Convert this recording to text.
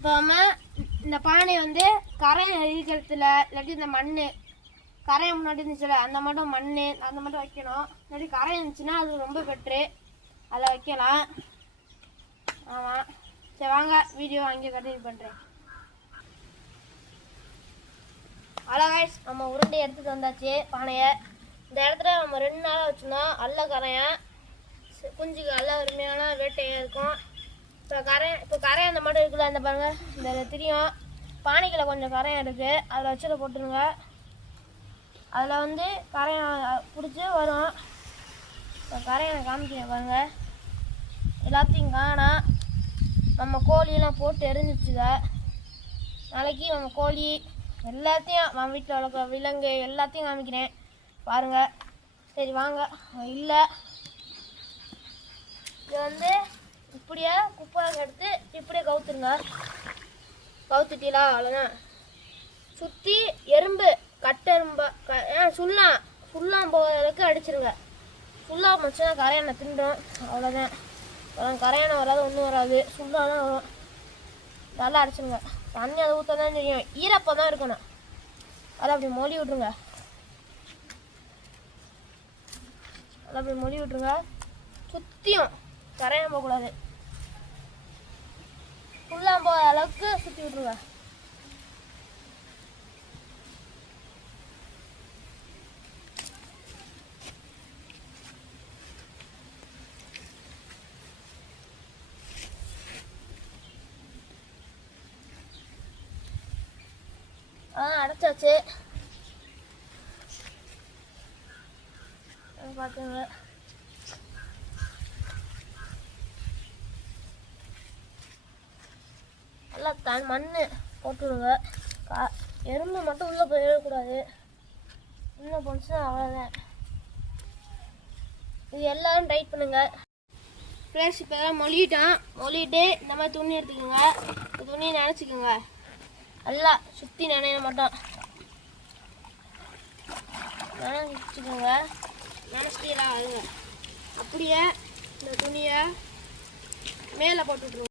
இப்போ நம்ம இந்த பானை வந்து கரையம் இருக்கிறதுல இல்லாட்டி இந்த மண் கரையம் முன்னாடி இருந்துச்சுல அந்த மட்டும் மண் அந்த மட்டும் வைக்கணும். இல்லாட்டி கரையம் இருந்துச்சுன்னா அது ரொம்ப பெட்ரு, அதை வைக்கலாம். ஆமாம், சரி வாங்க வீடியோ அங்கே கண்டினியூ பண்ணுறேன். அழகாய்ஸ், நம்ம உருண்டை எடுத்துகிட்டு வந்தாச்சு பானையை. இந்த இடத்துல நம்ம 2 நாளாக வச்சுருந்தோம். அல்ல கரையம் குஞ்சுக்கு நல்ல அருமையான வேட்டையாக இருக்கும். இப்போ கரையம் அந்த மட்டும் இருக்குல்ல, அந்த பாருங்க இந்த தெரியும். பானைக்குள்ள கொஞ்சம் கரையம் இருக்குது, அதில் வச்சுட போட்டுருங்க. அதில் வந்து கரையம் பிடிச்சி வரும். இப்போ கரையம் காமிக்கிறேன் பாருங்க. எல்லாத்தையும் காணா நம்ம கோழியெல்லாம் போட்டு எரிஞ்சிச்சுங்க. நாளைக்கு நம்ம கோழி எல்லாத்தையும் நம்ம வீட்டில் வளர்க்குற விலங்கு எல்லாத்தையும் காமிக்கிறேன் பாருங்கள். சரி வாங்க. இல்லை, இது வந்து இப்படியே குப்பை எடுத்து இப்படியே கவுத்துருங்க. கவுத்துட்டீங்களா? அவ்வளோதான். சுற்றி எறும்பு கட்டெரும்பு சுல்லாம் போகிற அளவுக்கு அடிச்சிருங்க. சுல்லா மச்சுன்னா கரையானை தின்றும். அவ்வளோதான். கரையானை வராது, ஒன்றும் வராது, சுல்லா தான் வரும். நல்லா அடிச்சிருங்க. தண்ணி அதை ஊற்ற தான் தெரியும், ஈரப்பம் தான் இருக்கணும். அதை அப்படி மொழி விட்ருங்க. அதை அப்படி மொழி விட்ருங்க. சுற்றியும் கரையான் போகக்கூடாது. ஃபுல்லாக போகிற அளவுக்கு சுற்றி விட்ருங்க. அடைச்சாச்சு. பார்த்துங்க. நல்லா மண் போட்டுவிடுங்க. எறும்பு மட்டும் உள்ளே போயிடக்கூடாது. உள்ளே போச்சுன்னா அவ்வளோதான். இது எல்லாரும் ட்ரை பண்ணுங்க. ஃப்ரெஷ் இப்போ தான் மொழிட்டு இந்த மாதிரி துணி எடுத்துக்கோங்க. துணியை நினச்சிக்கோங்க. நல்லா சுற்றி நினைய மாட்டோம். நினச்சிக்கோங்க. நினச்சிட்டீங்களா? அதுங்க அப்படியே இந்த துணியை மேலே போட்டுவிட்ருவோம்.